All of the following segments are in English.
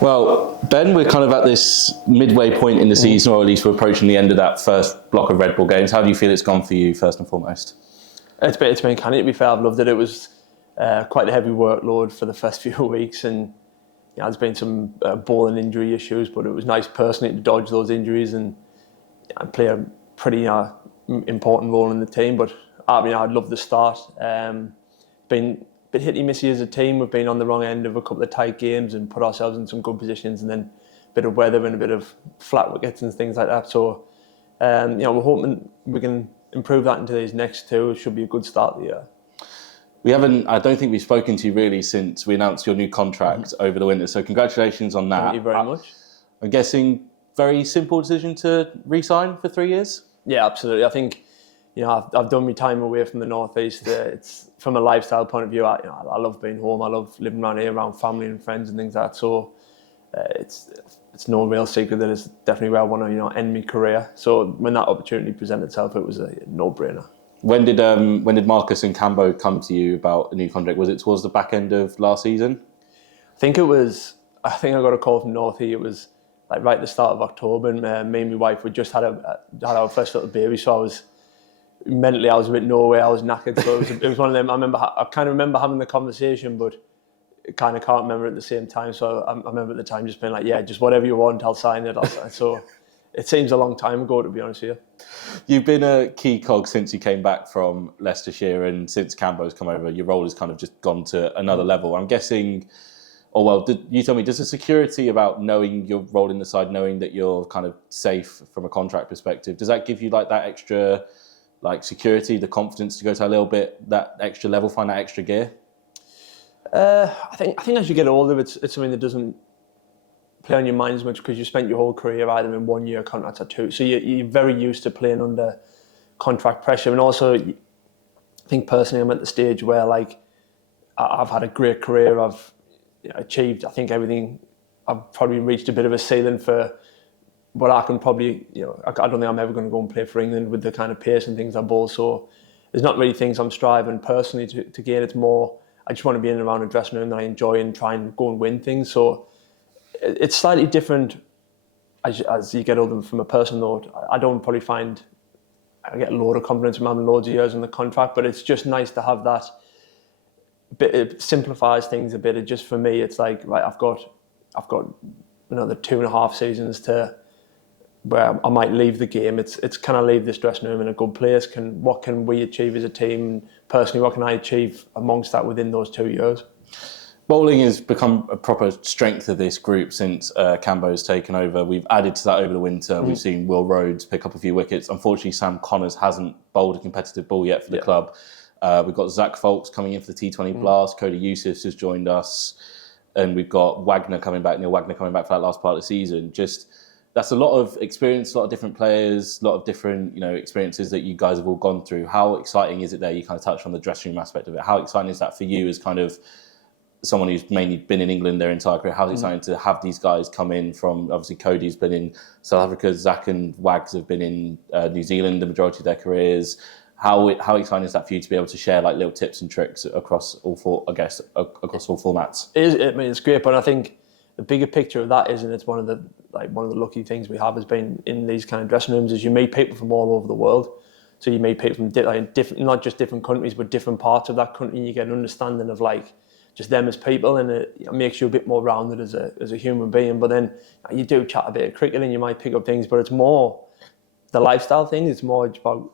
Well, Ben, we're kind of at this midway point in the season, or at least we're approaching the end of that first block of Red Bull games. How do you feel it's gone for you, first and foremost? It's been canny, to be fair. I've loved it. It was quite a heavy workload for the first few weeks, and there's been some bowling injury issues, but it was nice personally to dodge those injuries and play a pretty important role in the team. But I'd love the start. Been a bit hit-y-missy as a team. We've been on the wrong end of a couple of tight games and put ourselves in some good positions, and then a bit of weather and a bit of flat wickets and things like that. So, we're hoping we can improve that into these next two. It should be a good start of the year. I don't think we've spoken to you really since we announced your new contract over the winter. So congratulations on that. Thank you very much. I'm guessing very simple decision to re-sign for 3 years? Yeah, absolutely. I think, I've done my time away from the Northeast. It's from a lifestyle point of view. I love being home. I love living around here, around family and friends and things like that. So it's no real secret that it's definitely where I want to end my career. So when that opportunity presented itself, it was a no-brainer. When did Marcus and Cambo come to you about a new contract? Was it towards the back end of last season? I think I got a call from Northie. It was like right at the start of October, and me and my wife we just had our first little baby. So I was a bit nowhere. I was knackered. So it was one of them. I kind of remember having the conversation, but kind of can't remember at the same time. So I remember at the time just being like, yeah, just whatever you want, I'll sign it. So it seems a long time ago, to be honest with you. You've been a key cog since you came back from Leicestershire, and since Cambo's come over, your role has kind of just gone to another level. I'm guessing, you tell me, does the security about knowing your role in the side, knowing that you're kind of safe from a contract perspective, does that give you like that extra security, the confidence to go to a little bit, that extra level, find that extra gear? I think as you get older, it's something that doesn't play on your mind as much because you spent your whole career either in 1 year contracts or two. So you're very used to playing under contract pressure. And also, I think personally, I'm at the stage where I've had a great career. I've achieved, I think, everything. I've probably reached a bit of a ceiling for what I can probably, I don't think I'm ever going to go and play for England with the kind of pace and things I bowl. So there's not really things I'm striving personally to gain. It's more, I just want to be in and around a dressing room that I enjoy and try and go and win things. So it's slightly different as you get older from a personal note. I don't probably find I get a load of confidence from having loads of years on the contract, but it's just nice to have that bit. It simplifies things a bit. It just, for me, it's like, right, I've got another 2.5 seasons to where I might leave the game. It's can I leave this dressing room in a good place? What can we achieve as a team? Personally, what can I achieve amongst that within those 2 years? Bowling has become a proper strength of this group since Cambo's taken over. We've added to that over the winter. We've seen Will Rhodes pick up a few wickets. Unfortunately, Sam Connors hasn't bowled a competitive ball yet for the club. We've got Zach Folks coming in for the T20 Blast. Cody Yusuf has joined us. And we've got Neil Wagner coming back for that last part of the season. That's a lot of experience, a lot of different players, a lot of different experiences that you guys have all gone through. How exciting is it there? You kind of touched on the dressing room aspect of it. How exciting is that for you as kind of someone who's mainly been in England their entire career? How's it exciting to have these guys come in from, obviously Cody's been in South Africa, Zach and Wags have been in New Zealand the majority of their careers. How exciting is that for you to be able to share little tips and tricks across all formats? It's great, but I think the bigger picture of that is, and it's one of the lucky things we have has been in these kind of dressing rooms, is you meet people from all over the world. So you meet people from different, not just different countries, but different parts of that country. You get an understanding of just them as people, and it makes you a bit more rounded as a human being. But then you do chat a bit of cricket, and you might pick up things, but it's more the lifestyle thing. It's more about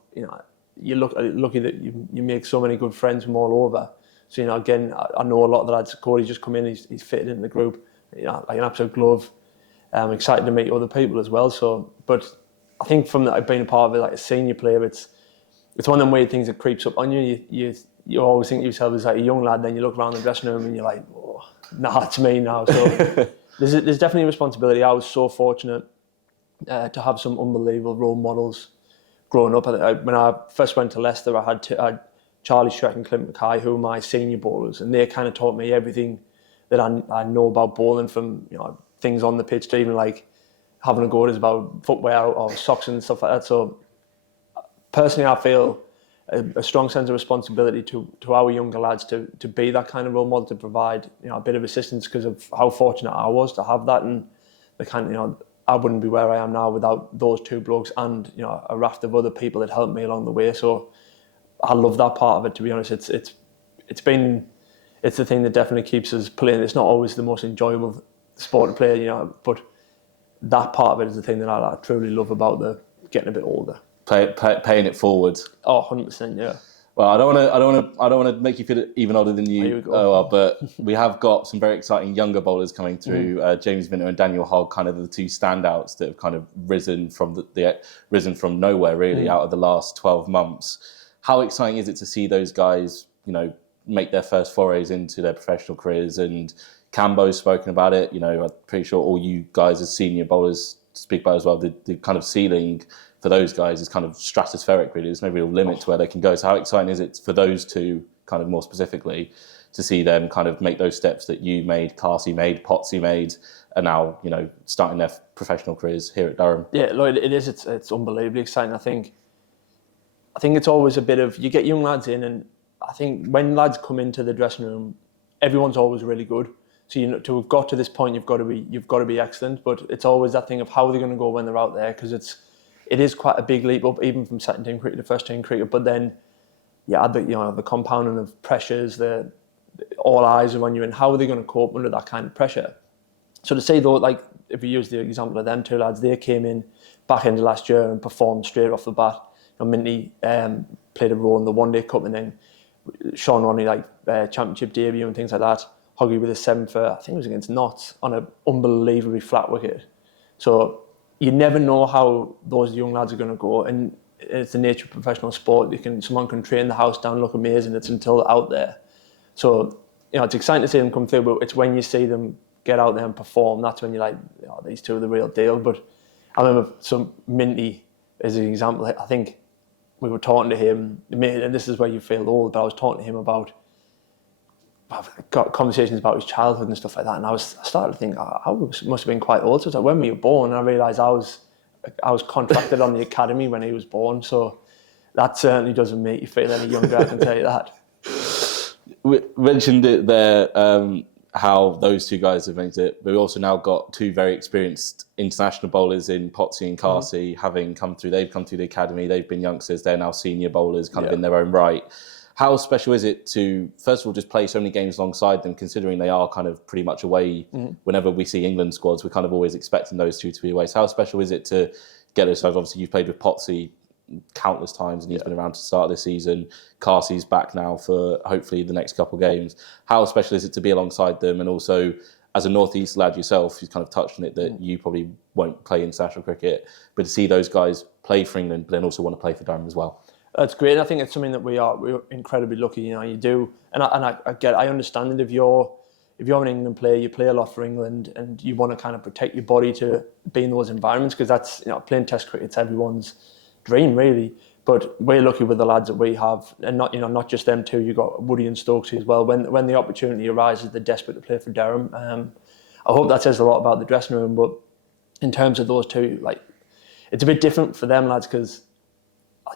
you're lucky that you make so many good friends from all over. So again, I know a lot of the lads. Cody's just come in, he's fitted in the group, like an absolute glove. I'm excited to meet other people as well. So, but I think from that, I've been a part of it, like a senior player, it's one of them weird things that creeps up on you. You always think of yourself as a young lad, then you look around the dressing room and you're like, oh, nah, it's me now. So there's definitely a responsibility. I was so fortunate to have some unbelievable role models growing up. When I first went to Leicester, I had Charlie Shrek and Clint Mackay, who were my senior bowlers, and they kind of taught me everything that I know about bowling, from things on the pitch to even having a go at us about footwear or socks and stuff like that. So personally, I feel a strong sense of responsibility to our younger lads to be that kind of role model, to provide a bit of assistance because of how fortunate I was to have that, and the kind of, I wouldn't be where I am now without those two blokes and a raft of other people that helped me along the way. So I love that part of it, to be honest. It's the thing that definitely keeps us playing. It's not always the most enjoyable sport to play, but that part of it is the thing that I truly love about the getting a bit older. Paying it forward. Oh, 100%, yeah. Well, I don't want to make you feel even older than you. But we have got some very exciting younger bowlers coming through. James Minter and Daniel Hogg, kind of the two standouts that have kind of risen from risen from nowhere, really, out of the last 12 months. How exciting is it to see those guys, make their first forays into their professional careers? And Cambo's spoken about it. I'm pretty sure all you guys as senior bowlers speak about it as well. The kind of ceiling for those guys is kind of stratospheric, really. There's no real limit to where they can go. So how exciting is it for those two, kind of more specifically, to see them kind of make those steps that you made, Carsey made, Potsy made, and now, starting their professional careers here at Durham? Yeah, Lloyd, it is. It's unbelievably exciting. I think it's always a bit of, you get young lads in, and I think when lads come into the dressing room, everyone's always really good. So to have got to this point, you've got to be excellent. But it's always that thing of how they're going to go when they're out there, because it is quite a big leap up, even from second team cricket to first team cricket. But then, the compounding of pressures, all eyes are on you, and how are they going to cope under that kind of pressure? So to say though, like if we use the example of them two lads, they came in back end of last year and performed straight off the bat. Minty played a role in the One Day Cup, and then Sean Ronnie championship debut and things like that. Hoggy with a 7 for, I think it was against Notts, on an unbelievably flat wicket. So you never know how those young lads are going to go, and it's the nature of professional sport. Someone can train the house down, look amazing. It's until they're out there. So it's exciting to see them come through, but it's when you see them get out there and perform, that's when you're like, these two are the real deal. But I remember Minty as an example. I think we were talking to him, and this is where you feel old, but I was talking to him about, I've got conversations about his childhood and stuff like that, and I started to think, I must have been quite old. So I was like, when were you born? And I realised I was contracted on the academy when he was born, so that certainly doesn't make you feel any younger, I can tell you that. We mentioned it there, how those two guys have made it, but we've also now got two very experienced international bowlers in Potsy and Carsey, they've come through the academy, they've been youngsters, they're now senior bowlers kind of in their own right. How special is it to, first of all, just play so many games alongside them, considering they are kind of pretty much away? Whenever we see England squads, we're kind of always expecting those two to be away. So how special is it to get this? Obviously, you've played with Potsy countless times, and he's been around to start this season. Carsey's back now for hopefully the next couple of games. How special is it to be alongside them? And also, as a North East lad yourself, who's kind of touched on it, that you probably won't play international cricket, but to see those guys play for England, but then also want to play for Durham as well. That's great. I think it's something that we're incredibly lucky. You do, and I understand it. If you're an England player, you play a lot for England, and you want to kind of protect your body to be in those environments, because that's playing Test cricket. It's everyone's dream, really. But we're lucky with the lads that we have, and not just them two. You got Woody and Stokesy as well. When the opportunity arises, they're desperate to play for Durham. I hope that says a lot about the dressing room. But in terms of those two, it's a bit different for them lads, because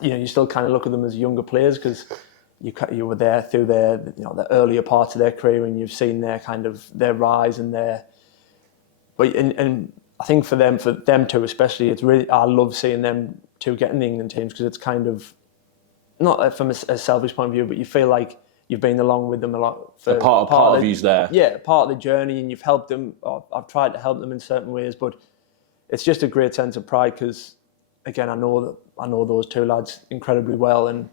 you still kind of look at them as younger players, because you were there through the earlier parts of their career, and you've seen their rise and and I think for them two especially, it's really, I love seeing them two get in the England teams, because it's kind of not from a selfish point of view, but you feel like you've been along with them a lot. For part of you's there. Yeah, part of the journey, and you've helped them. Or I've tried to help them in certain ways, but it's just a great sense of pride, because again, I know those two lads incredibly well, and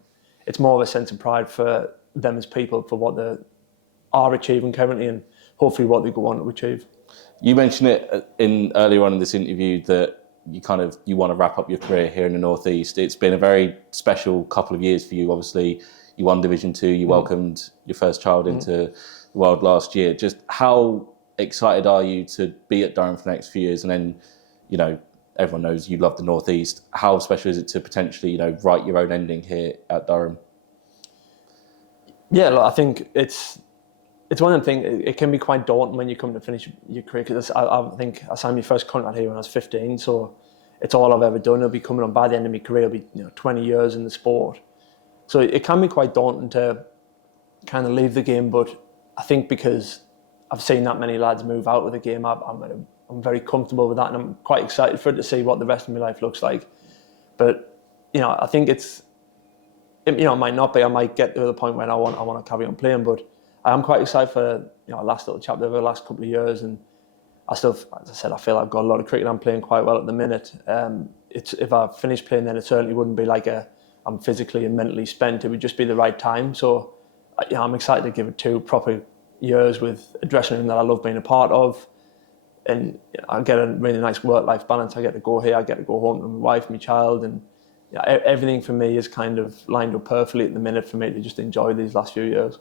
it's more of a sense of pride for them as people, for what they are achieving currently, and hopefully what they go on to achieve. You mentioned it earlier on in this interview that you want to wrap up your career here in the North East. It's been a very special couple of years for you. Obviously, you won Division 2, you welcomed your first child into the world last year. Just how excited are you to be at Durham for the next few years? And then, everyone knows you love the North East. How special is it to potentially, write your own ending here at Durham? Yeah, I think it's one of the things. It can be quite daunting when you come to finish your career, because I think I signed my first contract here when I was 15, so it's all I've ever done. It'll be coming on by the end of my career. It'll be 20 years in the sport, So it can be quite daunting to kind of leave the game, but I think because I've seen that many lads move out of the game, I'm very comfortable with that, and I'm quite excited for it to see what the rest of my life looks like. But I think it might not be. I might get to the point when I want to carry on playing, but I am quite excited for last little chapter over the last couple of years, and I still, as I said, I feel I've got a lot of cricket. I'm playing quite well at the minute. If I finish playing, then it certainly wouldn't be like I'm physically and mentally spent. It would just be the right time. So I'm excited to give it 2 proper years with a dressing room that I love being a part of, and I get a really nice work-life balance. I get to go here, I get to go home to my wife, my child, and everything for me is kind of lined up perfectly at the minute for me to just enjoy these last few years.